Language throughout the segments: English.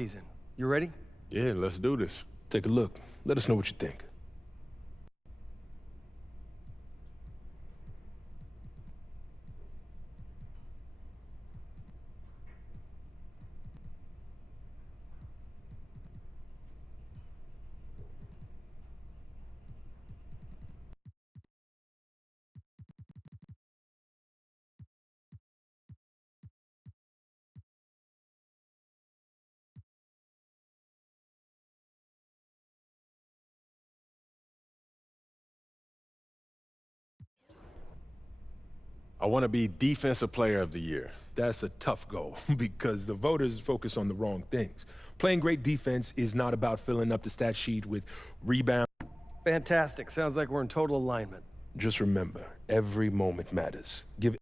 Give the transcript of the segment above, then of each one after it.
Season. You ready? Yeah, let's do this. Take a look. Let us know what you think. I want to be Defensive Player of the Year. That's a tough goal because the voters focus on the wrong things. Playing great defense is not about filling up the stat sheet with rebounds. Fantastic. Sounds like we're in total alignment. Just remember, every moment matters. Give it.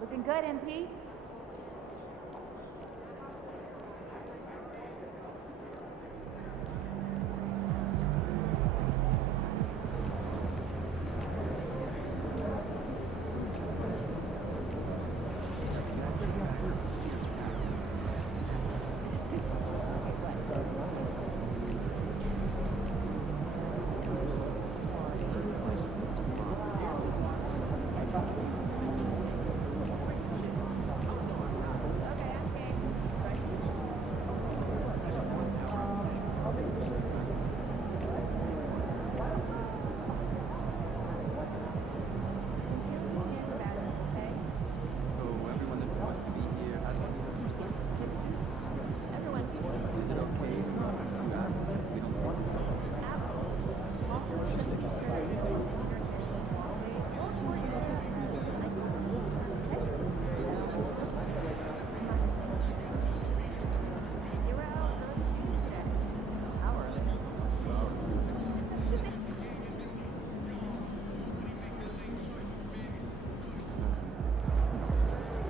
Looking good, MP.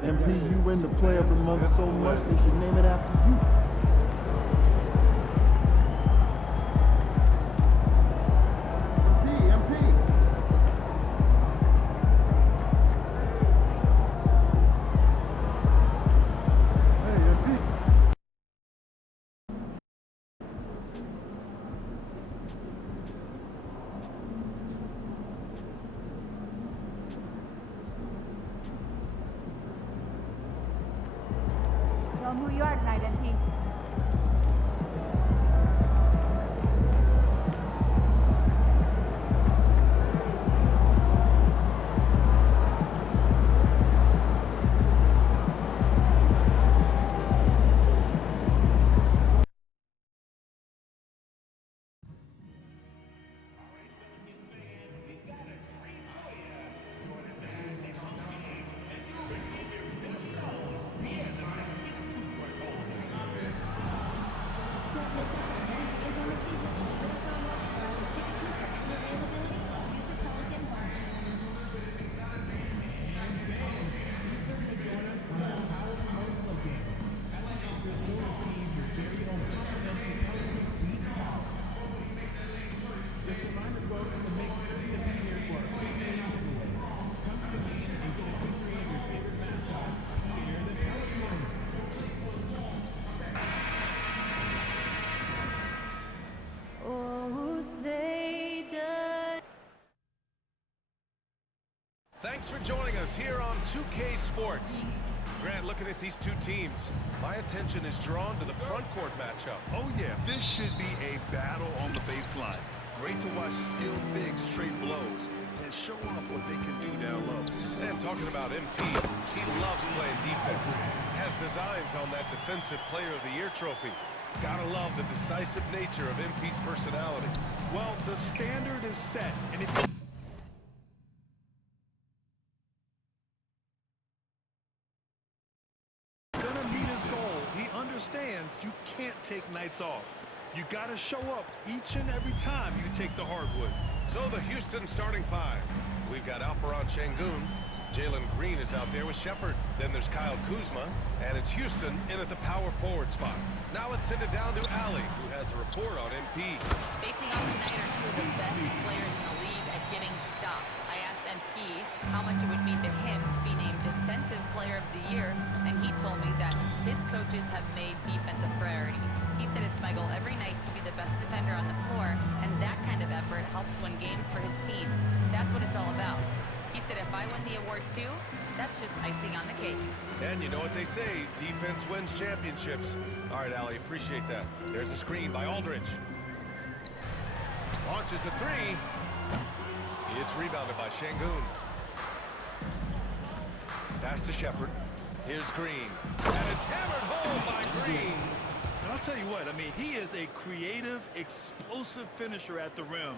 MP, you win the Player of the Month so much they should name it after you. MP. Hey, MP. Show 'em who you are tonight, MP. Thanks for joining us here on 2K Sports. Grant, looking at these two teams, my attention is drawn to the front court matchup. Oh yeah, this should be a battle on the baseline. Great to watch skilled bigs trade blows and show off what they can do down low. And talking about MP, he loves playing defense. Has designs on that Defensive Player of the Year trophy. Gotta love the decisive nature of MP's personality. Well, the standard is set, and if gonna meet his goal, he understands you can't take nights off. You gotta show up each and every time you take the hardwood. So the Houston starting five. We've got Alperen Şengün. Jalen Green is out there with Shepard. Then there's Kyle Kuzma, and it's Houston in at the power forward spot. Now let's send it down to Ali, who has a report on MP. Facing off tonight are two of the best players in the league at getting stops. I asked MP how much it would mean to him to be named Defensive Player of the Year, and he told me that his coaches have made defense a priority. He said it's my goal every night to be the best defender on the floor, and that kind of effort helps win games for his team. That's what it's all about. He said if I win the award too, that's just icing on the cake. And you know what they say, defense wins championships. All right, Allie, appreciate that. There's a screen by Aldridge. Launches a three. It's rebounded by Şengün. Pass to Shepherd. Here's Green. And it's hammered home by Green. And I'll tell you what, I mean, he is a creative, explosive finisher at the rim.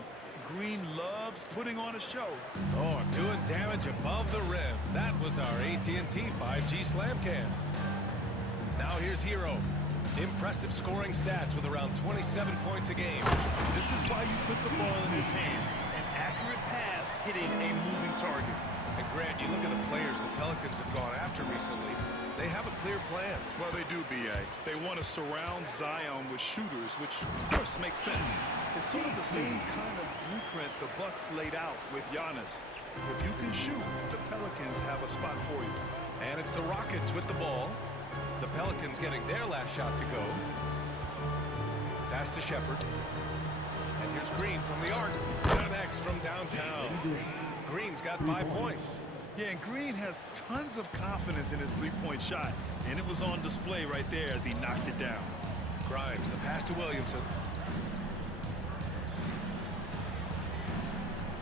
Green loves putting on a show. Oh, doing damage above the rim. That was our AT&T 5G Slam Cam. Now here's Hero. Impressive scoring stats with around 27 points a game. This is why you put the ball in his hands. An accurate pass hitting a moving target. And Grant, you look at the players the Pelicans have gone after recently. They have a clear plan. Well, they do, B.A. They want to surround Zion with shooters, which, of course, makes sense. It's sort of the same kind of blueprint the Bucks laid out with Giannis. If you can shoot, the Pelicans have a spot for you. And it's the Rockets with the ball. The Pelicans getting their last shot to go. Pass to Shepherd. And here's Green from the arc. Connects from downtown. Green's got 5 points. Yeah, and Green has tons of confidence in his three-point shot, and it was on display right there as he knocked it down. Grimes, the pass to Williamson.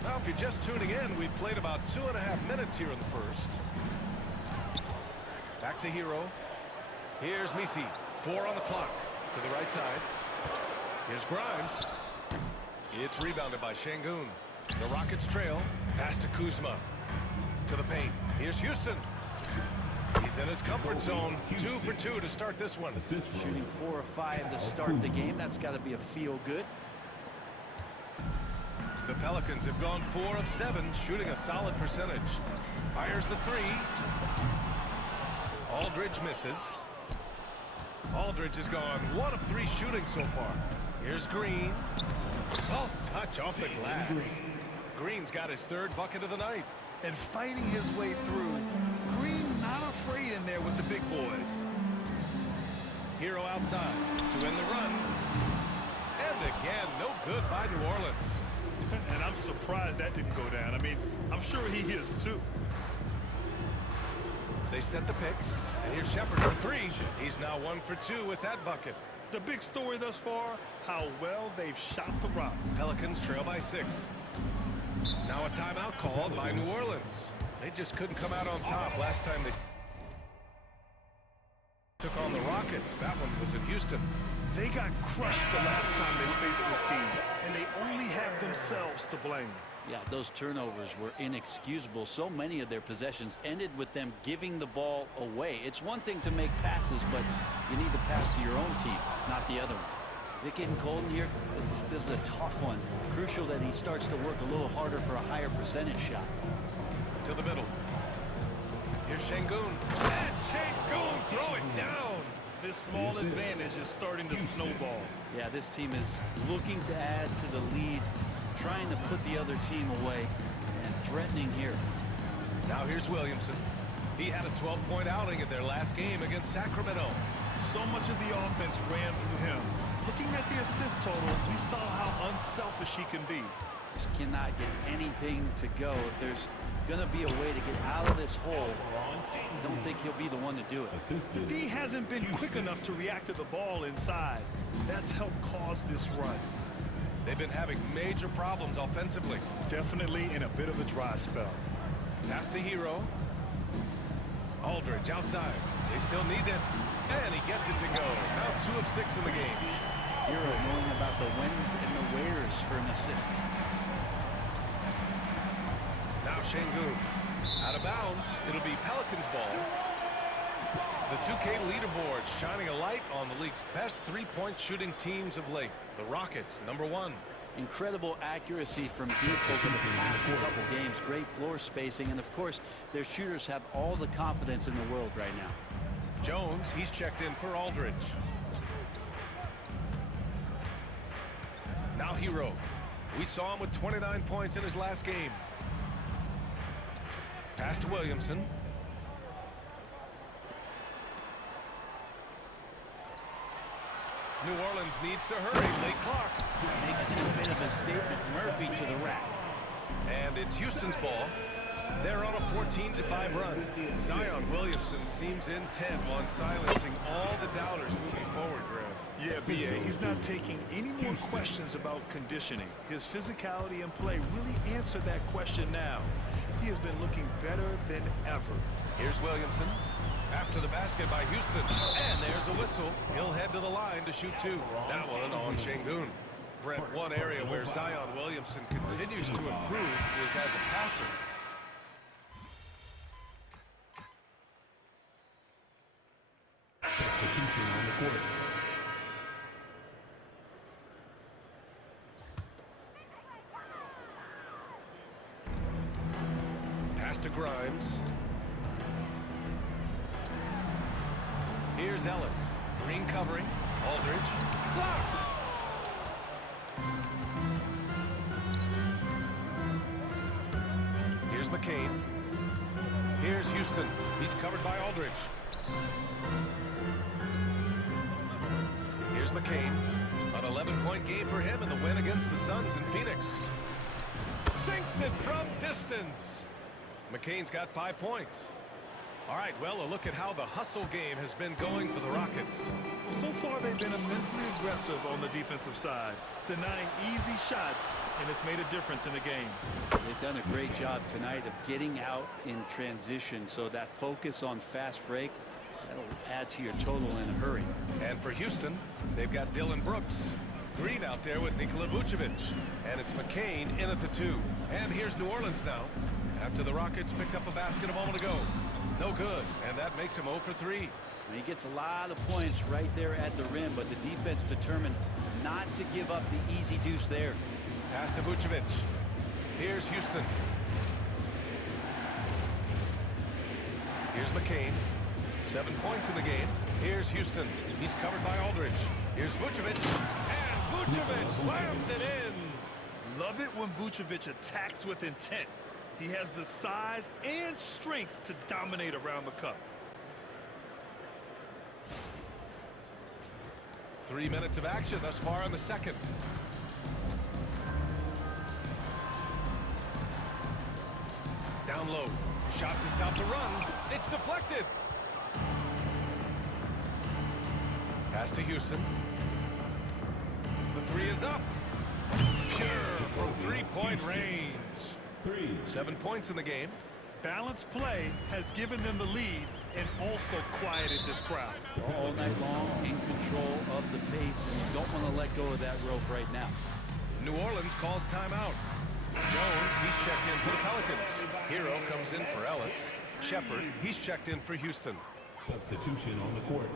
Now, if you're just tuning in, we've played about 2.5 minutes here in the first. Back to Hero. Here's Misi. 4 on the clock. To the right side. Here's Grimes. It's rebounded by Şengün. The Rockets trail. Pass to Kuzma. To the paint. Here's Houston. He's in his comfort zone. 2 for 2 to start this one. Shooting 4 of 5 to start the game. That's got to be a feel good. The Pelicans have gone 4 of 7, shooting a solid percentage. Fires the 3. Aldridge misses. Aldridge has gone 1 of 3 shooting so far. Here's Green. Soft touch off the glass. Green's got his 3rd bucket of the night. And fighting his way through. Green not afraid in there with the big boys. Hero outside to end the run. And again, no good by New Orleans. And I'm surprised that didn't go down. I mean, I'm sure he is too. They set the pick. And here's Shepherd for 3. He's now 1 for 2 with that bucket. The big story thus far, how well they've shot the rock. Pelicans trail by 6. Now a timeout called by New Orleans. They just couldn't come out on top last time they took on the Rockets. That one was in Houston. They got crushed the last time they faced this team, and they only have themselves to blame. Yeah, those turnovers were inexcusable. So many of their possessions ended with them giving the ball away. It's one thing to make passes, but you need to pass to your own team, not the other one. Is it getting cold in here? This is a tough one. Crucial that he starts to work a little harder for a higher percentage shot. To the middle. Here's Şengün. And Şengün throw it down. This small advantage is starting to snowball. Yeah, this team is looking to add to the lead, trying to put the other team away, and threatening here. Now here's Williamson. He had a 12-point outing in their last game against Sacramento. So much of the offense ran through him. Looking at the assist total, we saw how unselfish he can be. Just cannot get anything to go. If there's going to be a way to get out of this hole, I don't think he'll be the one to do it. D hasn't been quick enough to react to the ball inside. That's helped cause this run. They've been having major problems offensively. Definitely in a bit of a dry spell. Pass to Hero. Aldridge outside. They still need this. And he gets it to go. Now 2 of 6 in the game. Hero knowing about the wins and the wheres for an assist. Now Şengün. Out of bounds. It'll be Pelicans ball. The 2K leaderboard shining a light on the league's best 3-point shooting teams of late. The Rockets, #1. Incredible accuracy from deep over the past couple games. Great floor spacing. And, of course, their shooters have all the confidence in the world right now. Jones, he's checked in for Aldridge. Now Hero. We saw him with 29 points in his last game. Pass to Williamson. New Orleans needs to hurry. Late clock. Making a bit of a statement. Murphy to the rack. And it's Houston's ball. They're on a 14-5 run. Zion Williamson seems intent on silencing all the doubters moving forward, Graham. Yeah, B.A., he's not taking any more questions about conditioning. His physicality and play really answered that question now. He has been looking better than ever. Here's Williamson. After the basket by Houston. And there's a whistle. He'll head to the line to shoot two. That one on Şengün. Brent, one area where Zion Williamson continues to improve is as a passer. Substitution on the court. Pass to Grimes. Here's Ellis. Green covering. Aldridge. Blocked! Here's McCain. Here's Houston. He's covered by Aldridge. Here's McCain. An 11-point game for him in the win against the Suns in Phoenix. Sinks it from distance. McCain's got 5 points. All right, well, a look at how the hustle game has been going for the Rockets. So far, they've been immensely aggressive on the defensive side, denying easy shots, and it's made a difference in the game. They've done a great job tonight of getting out in transition, so that focus on fast break, that'll add to your total in a hurry. And for Houston, they've got Dylan Brooks. Green out there with Nikola Vucevic. And it's McCain in at the 2. And here's New Orleans now, after the Rockets picked up a basket a moment ago. No good, and that makes him 0 for 3. And he gets a lot of points right there at the rim, but the defense determined not to give up the easy deuce there. Pass to Vucevic. Here's Houston. Here's McCain. 7 points in the game. Here's Houston. He's covered by Aldridge. Here's Vucevic. And Vucevic slams it in. Love it when Vucevic attacks with intent. He has the size and strength to dominate around the cup. 3 minutes of action thus far in the second. Down low. Shot to stop the run. It's deflected. Pass to Houston. The 3 is up. Pure from three-point range. 7 points in the game. Balanced play has given them the lead and also quieted this crowd. All night long, in control of the pace, and you don't want to let go of that rope right now. New Orleans calls timeout. Jones, he's checked in for the Pelicans. Hero comes in for Ellis. Shepard, he's checked in for Houston. Substitution on the court.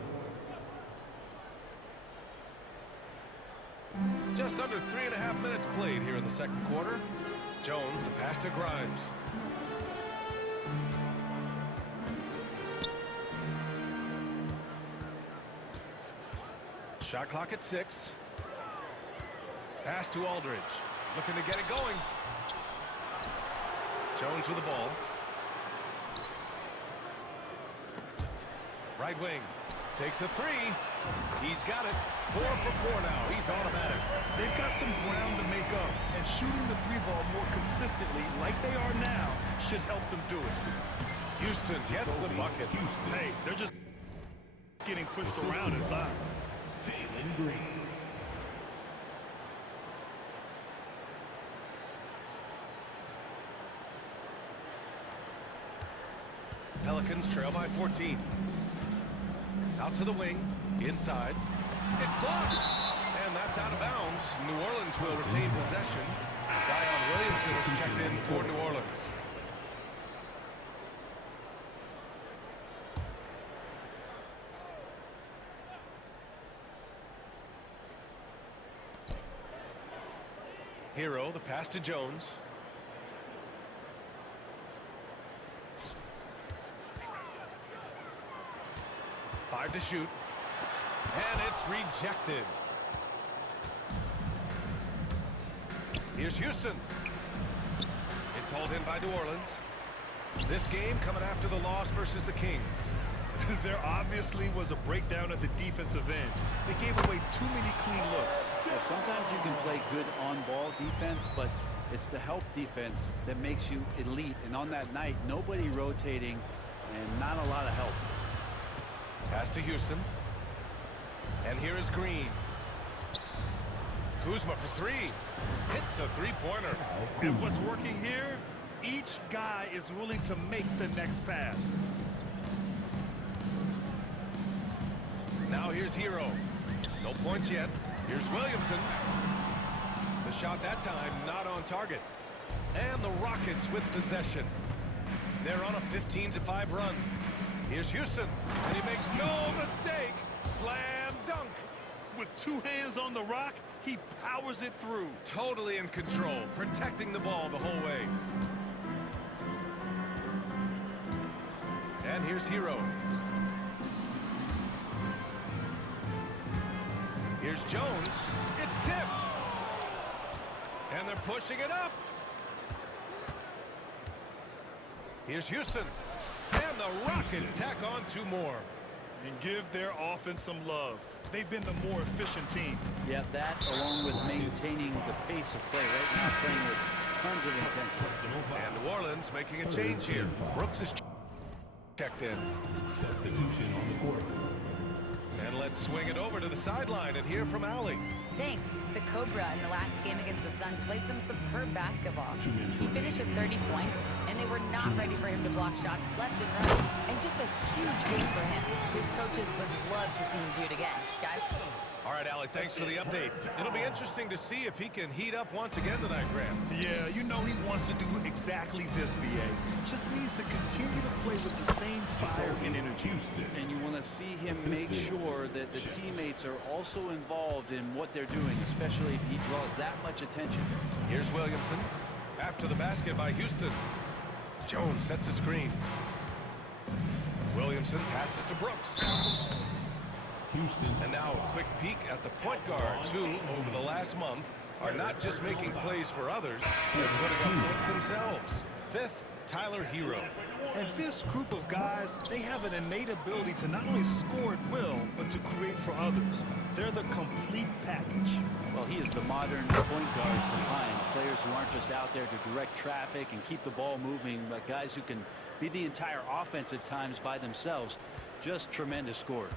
Just under 3.5 minutes played here in the second quarter. Jones, the pass to Grimes. Shot clock at 6. Pass to Aldridge. Looking to get it going. Jones with the ball. Right wing. Takes a 3. He's got it. 4 for 4 now. He's automatic. They've got some ground to make up, and shooting the 3-ball more consistently like they are now should help them do it. Houston gets the bucket. Hey, they're just getting pushed around inside. Jalen Green. Pelicans trail by 14. Out to the wing. Inside. It's blocked. And that's out of bounds. New Orleans will retain possession. Zion Williamson is checked in for New Orleans. Hero, the pass to Jones. Five to shoot. And it's rejected. Here's Houston. It's hauled in by New Orleans. This game coming after the loss versus the Kings. There obviously was a breakdown at the defensive end. They gave away too many clean looks. Yeah, sometimes you can play good on-ball defense, but it's the help defense that makes you elite. And on that night, nobody rotating and not a lot of help. Pass to Houston. And here is Green. Kuzma for three. Hits a three-pointer. And what's working here? Each guy is willing to make the next pass. Now here's Hero. No points yet. Here's Williamson. The shot that time not on target. And the Rockets with possession. They're on a 15-5 run. Here's Houston. And he makes no mistake. Slam dunk. With two hands on the rock, he powers it through. Totally in control, protecting the ball the whole way. And here's Hero. Here's Jones. It's tipped. And they're pushing it up. Here's Houston. And the Rockets tack on two more. And give their offense some love. They've been the more efficient team. Yeah, that along with maintaining the pace of play right now, playing with tons of intensity. And New Orleans making a change here. Brooks is checked in. Substitution on the court. And let's swing it over to the sideline and hear from Allie. Thanks. The Cobra in the last game against the Suns played some superb basketball. He finished with 30 points, and they were not ready for him to block shots left and right. And just a huge game for him. His coaches would love to see him do it again. Guys? All right, Allie, thanks for the update. It'll be interesting to see if he can heat up once again tonight, Graham. Yeah, you know he wants to do exactly this, B.A. Just needs to continue to play with the same fire and energy. And you want to see him make sure that the teammates are also involved in what they're doing, especially if he draws that much attention. Here's Williamson. After the basket by Houston. Jones sets a screen. Williamson passes to Brooks. Houston. And now a quick peek at the point guards who, over the last month, are not just making plays for others, they're putting up points themselves. Fifth, Tyler Hero. And this group of guys, they have an innate ability to not only score at will, but to create for others. They're the complete package. Well, he is the modern point guards defined. Players who aren't just out there to direct traffic and keep the ball moving, but guys who can be the entire offense at times by themselves. Just tremendous scorers.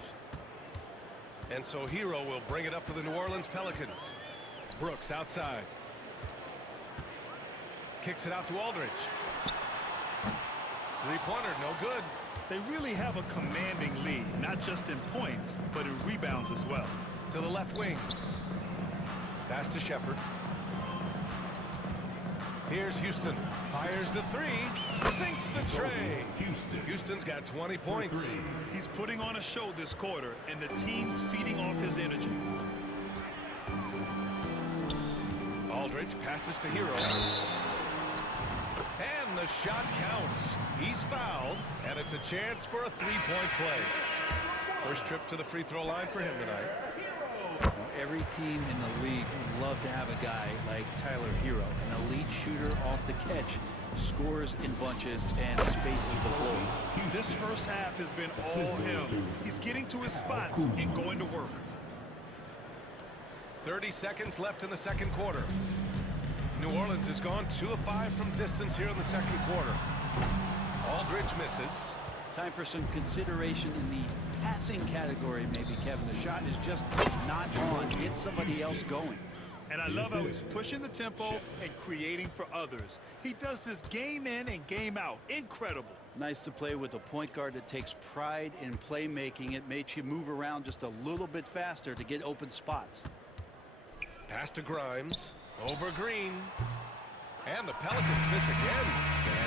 And so Hero will bring it up for the New Orleans Pelicans. Brooks outside. Kicks it out to Aldridge. Three-pointer, no good. They really have a commanding lead, not just in points, but in rebounds as well. To the left wing. Pass to Shepard. Here's Houston. Fires the three. Sinks the tray. Houston's got 20 points. He's putting on a show this quarter, and the team's feeding off his energy. Aldridge passes to Hero. And the shot counts. He's fouled, and it's a chance for a three-point play. First trip to the free throw line for him tonight. Every team in the league would love to have a guy like Tyler Hero, an elite shooter off the catch, scores in bunches and spaces the floor. This first half has been all him. He's getting to his spots and going to work. 30 seconds left in the second quarter. New Orleans has gone 2 of 5 from distance here in the second quarter. Aldridge misses. Time for some consideration in the passing category, maybe, Kevin. The shot is just not on. Get somebody else going. And I love how he's pushing the tempo and creating for others. He does this game in and game out. Incredible. Nice to play with a point guard that takes pride in playmaking. It makes you move around just a little bit faster to get open spots. Pass to Grimes. Over Green. And the Pelicans miss again.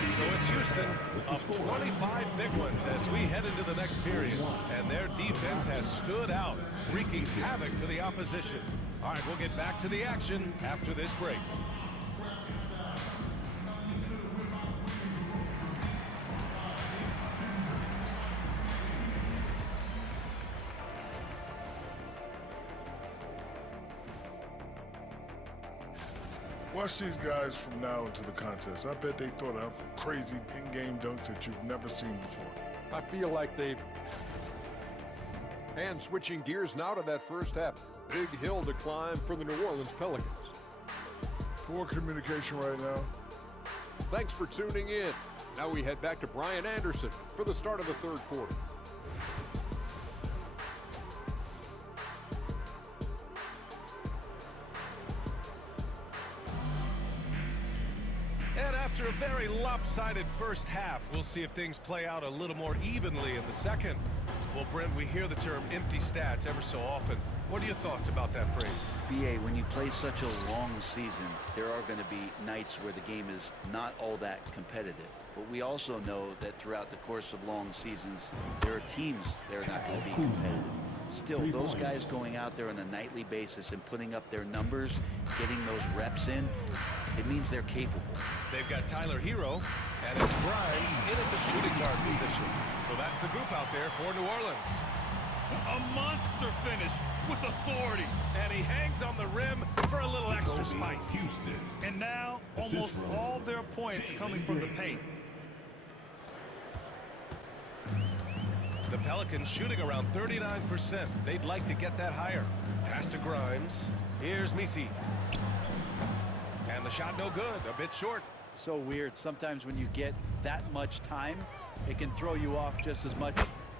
And so it's Houston up 25 big ones as we head into the next period. And their defense has stood out, wreaking havoc for the opposition. All right, we'll get back to the action after this break. Watch these guys from now into the contest. I bet they thought out some crazy in-game dunks that you've never seen before. I feel like they've... And switching gears now to that first half. Big hill to climb for the New Orleans Pelicans. Poor communication right now. Thanks for tuning in. Now we head back to Brian Anderson for the start of the third quarter. And after a very lopsided first half, we'll see if things play out a little more evenly in the second. Well, Brent, we hear the term empty stats ever so often. What are your thoughts about that phrase? BA, when you play such a long season, there are going to be nights where the game is not all that competitive. But we also know that throughout the course of long seasons, there are teams that are not going to be competitive. Still, those guys going out there on a nightly basis and putting up their numbers, getting those reps in, it means they're capable. They've got Tyler Hero, and it's Grimes in at the shooting guard position. So that's the group out there for New Orleans. A monster finish with authority. And he hangs on the rim for a little extra spice. Houston. And now, almost all their points coming from the paint. The Pelicans shooting around 39%. They'd like to get that higher. Pass to Grimes. Here's Misi. And the shot no good, a bit short. So weird. Sometimes when you get that much time, it can throw you off just as much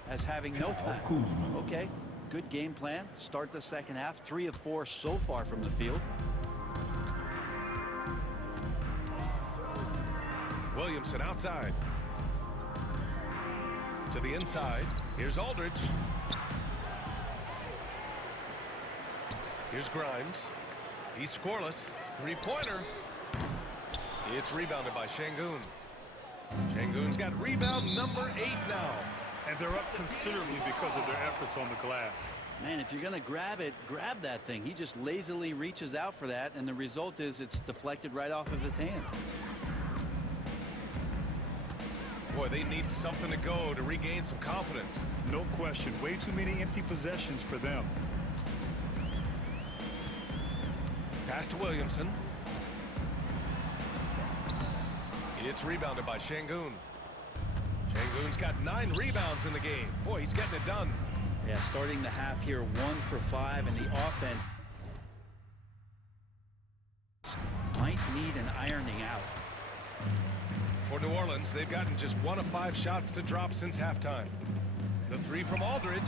as having no time. Okay, good game plan. Start the second half. 3 of 4 so far from the field. Williamson outside. To the inside. Here's Aldridge. Here's Grimes. He's scoreless. Three-pointer. It's rebounded by Şengün. Şengün's got rebound number 8 now. And they're up considerably because of their efforts on the glass. Man, if you're going to grab it, grab that thing. He just lazily reaches out for that, and the result is it's deflected right off of his hand. Boy, they need something to go to regain some confidence. No question. Way too many empty possessions for them. Pass to Williamson. It's rebounded by Şengün. Şengün's got 9 rebounds in the game. Boy, he's getting it done. Yeah, starting the half here, 1 for 5, and the offense might need an ironing out. For New Orleans, they've gotten just 1 of 5 shots to drop since halftime. The 3 from Aldridge.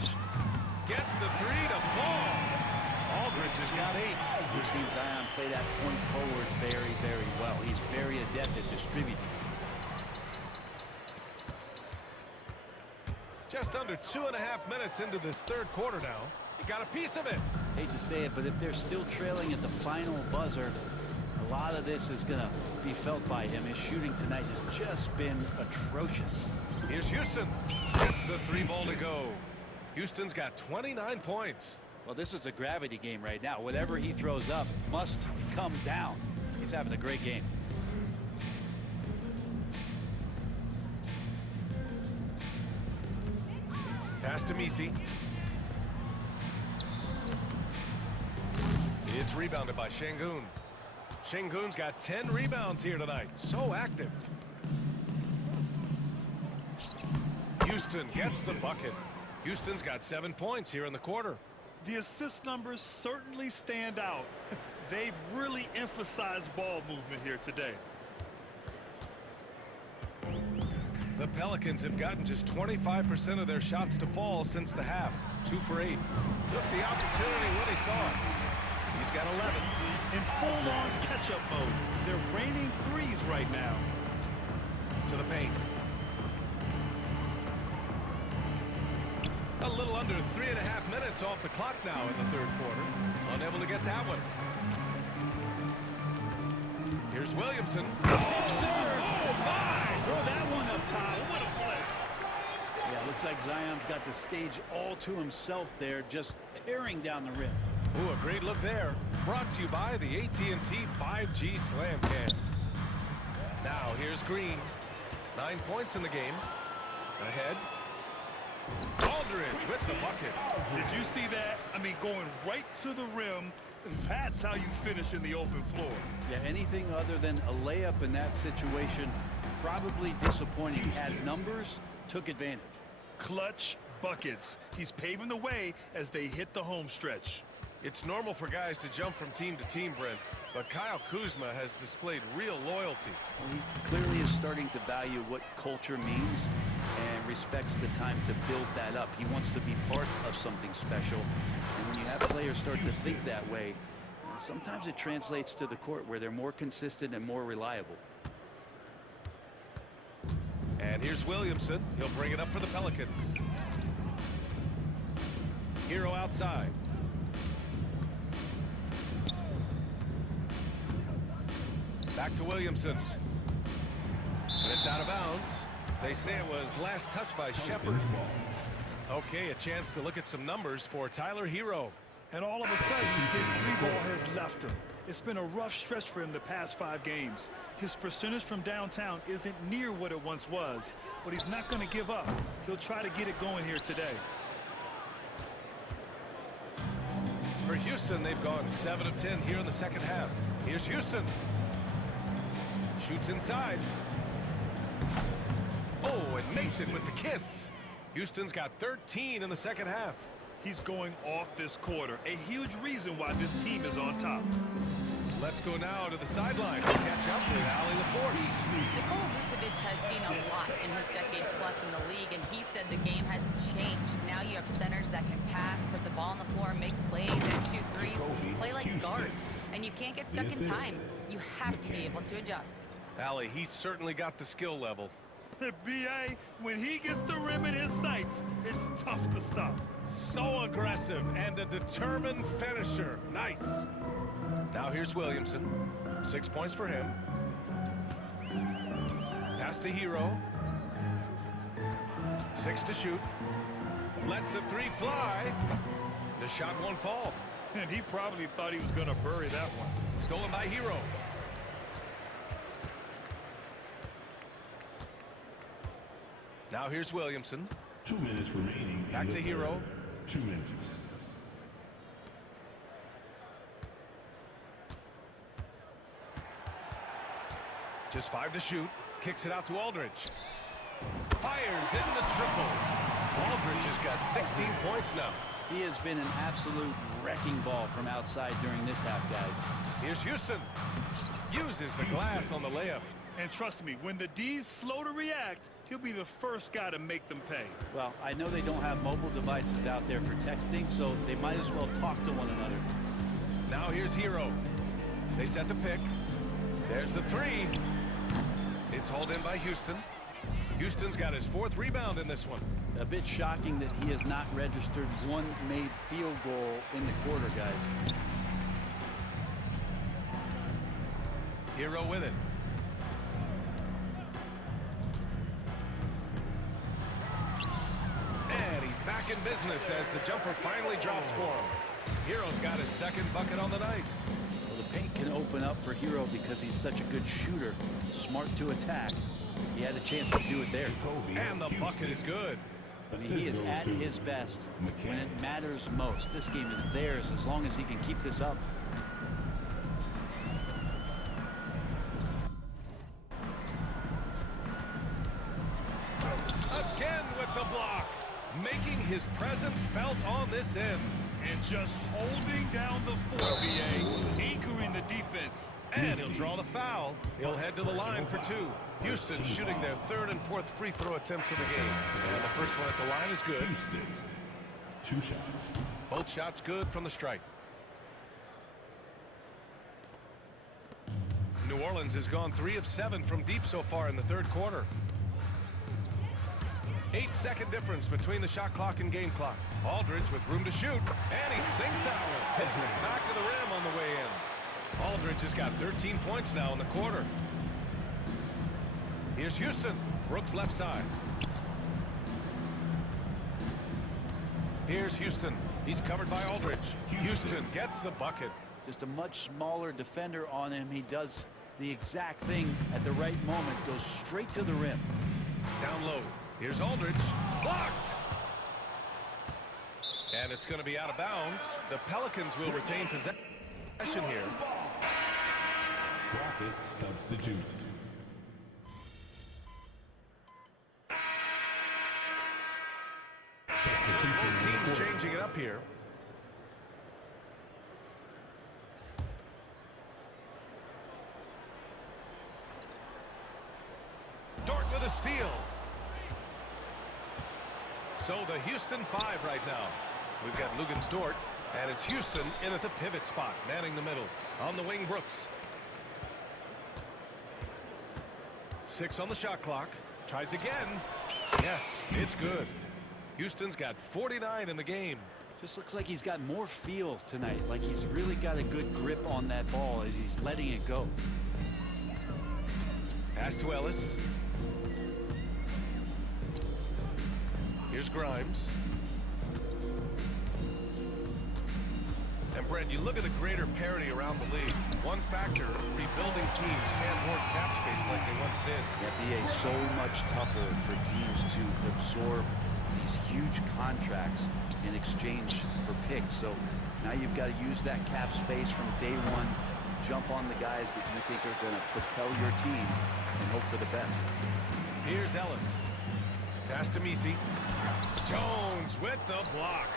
Gets the 3 to fall. Aldridge has got 8. We've seen Zion play that point forward very, very well. He's very adept at distributing. Just under 2.5 minutes into this third quarter now. He got a piece of it. Hate to say it, but if they're still trailing at the final buzzer, a lot of this is going to be felt by him. His shooting tonight has just been atrocious. Here's Houston. Gets the 3 ball to go. Houston's got 29 points. Well, this is a gravity game right now. Whatever he throws up must come down. He's having a great game. Pass to Misi. It's rebounded by Şengün. Şengün's got 10 rebounds here tonight. So active. Houston gets the bucket. Houston's got 7 points here in the quarter. The assist numbers certainly stand out. They've really emphasized ball movement here today. The Pelicans have gotten just 25% of their shots to fall since the half. 2 for 8. Took the opportunity when he saw it. He's got 11. In full-on catch-up mode. They're raining threes right now. To the paint. A little under 3.5 minutes off the clock now in the third quarter. Unable to get that one. Here's Williamson. Oh, sir! Oh, my! Throw that one up top. What a play. Yeah, looks like Zion's got the stage all to himself there, just tearing down the rim. Ooh, a great look there. Brought to you by the AT&T 5G Slam Can. Now, here's Green. 9 points in the game. Ahead. Aldridge with the bucket. Did you see that? I mean, going right to the rim, that's how you finish in the open floor. Yeah, anything other than a layup in that situation, probably disappointing. Had numbers, took advantage. Clutch buckets. He's paving the way as they hit the home stretch. It's normal for guys to jump from team to team, Brent, but Kyle Kuzma has displayed real loyalty. Well, he clearly is starting to value what culture means and respects the time to build that up. He wants to be part of something special. And when you have players start to think that way, sometimes it translates to the court where they're more consistent and more reliable. And here's Williamson. He'll bring it up for the Pelicans. Hero outside. Back to Williamson. And it's out of bounds. They say it was last touched by Shepard. Okay, a chance to look at some numbers for Tyler Hero. And all of a sudden, his three ball has left him. It's been a rough stretch for him the past 5 games. His percentage from downtown isn't near what it once was, but he's not going to give up. He'll try to get it going here today. For Houston, they've gone 7 of 10 here in the second half. Here's Houston. Shoots inside. Oh, and makes it with the kiss. Houston's got 13 in the second half. He's going off this quarter, a huge reason why this team is on top. Let's go now to the sideline to catch up with Allie LaForce. Nikola Vucevic has seen a lot in his decade plus in the league, and he said the game has changed. Now you have centers that can pass, put the ball on the floor, make plays, and shoot threes, play like guards. And you can't get stuck in time. You have to be able to adjust. Allie, he's certainly got the skill level. B.A., when he gets the rim in his sights, it's tough to stop. So aggressive and a determined finisher. Nice. Now here's Williamson. 6 points for him. Pass to Hero. 6 to shoot. Lets the 3 fly. The shot won't fall. And he probably thought he was going to bury that one. Stolen by Hero. Now here's Williamson. 2 minutes remaining. Back to Hero. 2 minutes. Just 5 to shoot. Kicks it out to Aldridge. Fires in the triple. Aldridge has got 16 points now. He has been an absolute wrecking ball from outside during this half, guys. Here's Houston. Uses the glass on the layup. And trust me, when the D's slow to react, he'll be the first guy to make them pay. Well, I know they don't have mobile devices out there for texting, so they might as well talk to one another. Now here's Hero. They set the pick. There's the 3. It's hauled in by Houston. Houston's got his 4th rebound in this one. A bit shocking that he has not registered one made field goal in the quarter, guys. Hero with it. And he's back in business as the jumper finally drops for him. Hero's got his 2nd bucket on the night. Well, the paint can open up for Hero because he's such a good shooter. Smart to attack. He had a chance to do it there. And the bucket is good. I mean, he is at his best when it matters most. This game is theirs as long as he can keep this up. Again with the block. Making his presence felt on this end. And just holding down the fort, B.A., anchoring the defense. And he'll draw the foul. He'll head to the line for 2. Houston shooting their 3rd and 4th free throw attempts of the game. And the first one at the line is good. Houston, 2 shots. Both shots good from the stripe. New Orleans has gone 3 of 7 from deep so far in the 3rd quarter. 8-second difference between the shot clock and game clock. Aldridge with room to shoot. And he sinks that one. Hitting it back of the rim on the way in. Aldridge has got 13 points now in the quarter. Here's Houston. Brooks left side. Here's Houston. He's covered by Aldridge. Houston gets the bucket. Just a much smaller defender on him. He does the exact thing at the right moment. Goes straight to the rim. Down low. Here's Aldridge. Blocked. And it's going to be out of bounds. The Pelicans will retain possession. Action here. Rockets substitute. Both teams changing it up here. Dort with a steal. So the Houston 5 right now. We've got Luguentz Dort, and it's Houston in at the pivot spot, manning the middle. On the wing, Brooks. 6 on the shot clock. Tries again. Yes, it's good. Houston's got 49 in the game. Just looks like he's got more feel tonight, like he's really got a good grip on that ball as he's letting it go. Pass to Ellis. Here's Grimes. And Brent, you look at the greater parity around the league. One factor, rebuilding teams can't hoard cap space like they once did. The NBA is so much tougher for teams to absorb these huge contracts in exchange for picks. So now you've got to use that cap space from day one, jump on the guys that you think are going to propel your team and hope for the best. Here's Ellis. Pass to Messi. Jones with the block.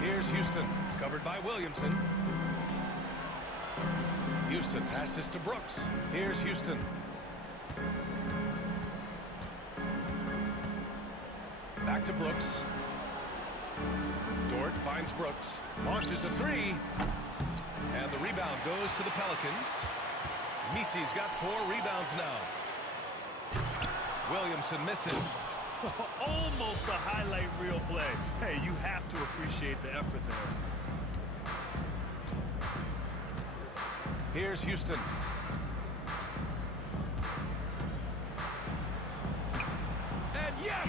Here's Houston, covered by Williamson. Houston passes to Brooks. Here's Houston. Back to Brooks. Dort finds Brooks. Launches a 3. And the rebound goes to the Pelicans. Messi's got 4 rebounds now. Williamson misses. Almost a highlight reel play. Hey, you have to appreciate the effort there. Here's Houston. And yes,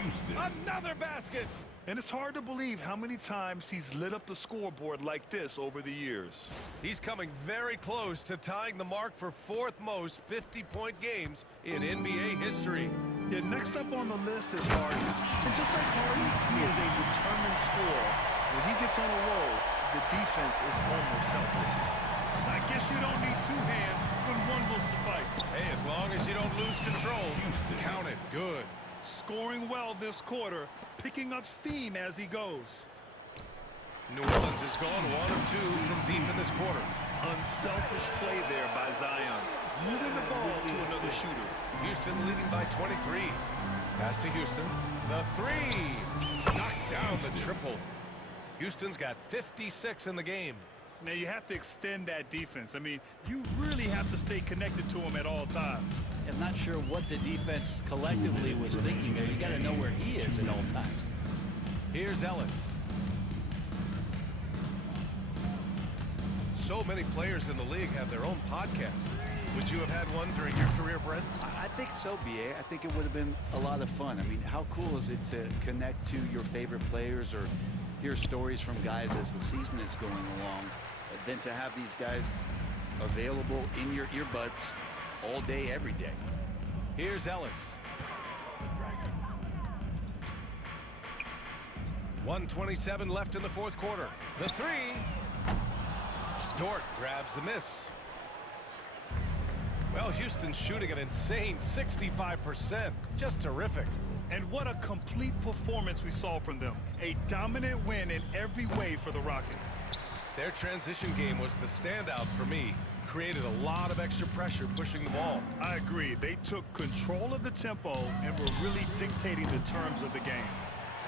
another basket. And it's hard to believe how many times he's lit up the scoreboard like this over the years. He's coming very close to tying the mark for 4th most 50-point games in NBA history. Yeah, next up on the list is Harden. And just like Harden, he is a determined scorer. When he gets on a roll, the defense is almost helpless. I guess you don't need 2 hands when one will suffice. Hey, as long as you don't lose control, count it good. Scoring well this quarter, picking up steam as he goes. New Orleans has gone 1 of 2 from deep in this quarter. Unselfish play there by Zion, moving the ball to another shooter. Houston leading by 23. Pass to Houston. The 3 knocks down the triple. Houston's got 56 in the game. Now you have to extend that defense. I mean, you really have to stay connected to him at all times. I'm not sure what the defense collectively was thinking there. You got to know where he is at all times. Here's Ellis. So many players in the league have their own podcast. Would you have had one during your career, Brent? I think so, B.A. I think it would have been a lot of fun. I mean, how cool is it to connect to your favorite players or hear stories from guys as the season is going along, than to have these guys available in your earbuds all day, every day. Here's Ellis. 1:27 left in the 4th quarter. The 3. Dort grabs the miss. Well, Houston's shooting an insane 65%. Just terrific. And what a complete performance we saw from them. A dominant win in every way for the Rockets. Their transition game was the standout for me. Created a lot of extra pressure pushing the ball. I agree. They took control of the tempo and were really dictating the terms of the game.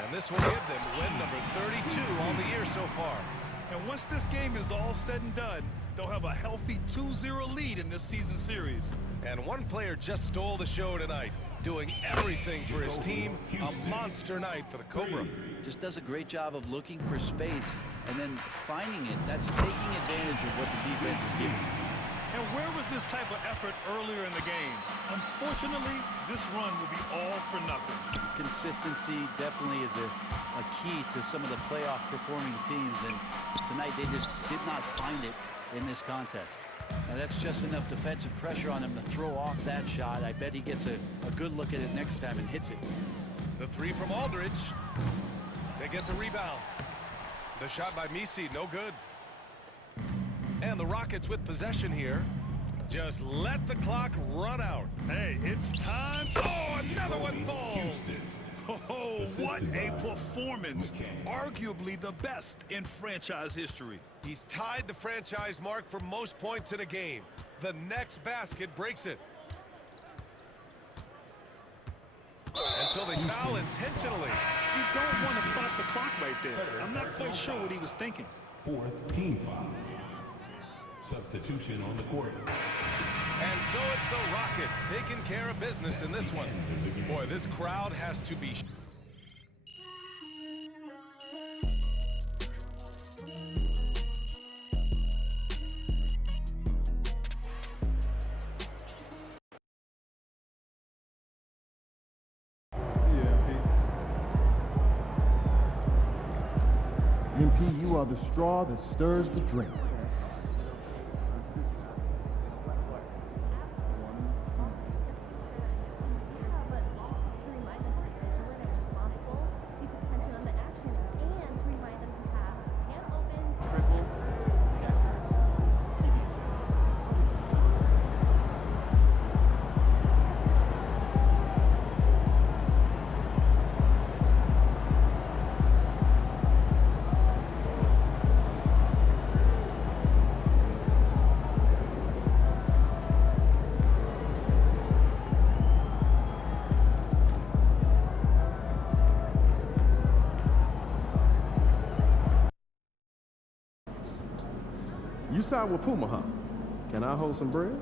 And this will give them win number 32 on the year so far. And once this game is all said and done, they'll have a healthy 2-0 lead in this season series. And one player just stole the show tonight, doing everything for his team. A monster night for the Cobra. Just does a great job of looking for space and then finding it. That's taking advantage of what the defense is giving. And where was this type of effort earlier in the game? Unfortunately, this run will be all for nothing. Consistency definitely is a key to some of the playoff performing teams, and tonight they just did not find it in this contest. Now that's just enough defensive pressure on him to throw off that shot. I bet he gets a good look at it next time and hits it. The 3 from Aldridge. They get the rebound. The shot by Messi, no good. And the Rockets with possession here. Just let the clock run out. Hey, it's time. Oh, another one falls. Oh, what a performance. Arguably the best in franchise history. He's tied the franchise mark for most points in a game. The next basket breaks it. And so they foul intentionally. You don't want to stop the clock right there. I'm not quite sure what he was thinking. Fourth team foul. Substitution on the court. And so it's the Rockets taking care of business in this one. Boy, this crowd has to be... MP, you are the straw that stirs the drink. You side with Puma, huh? Can I hold some bread?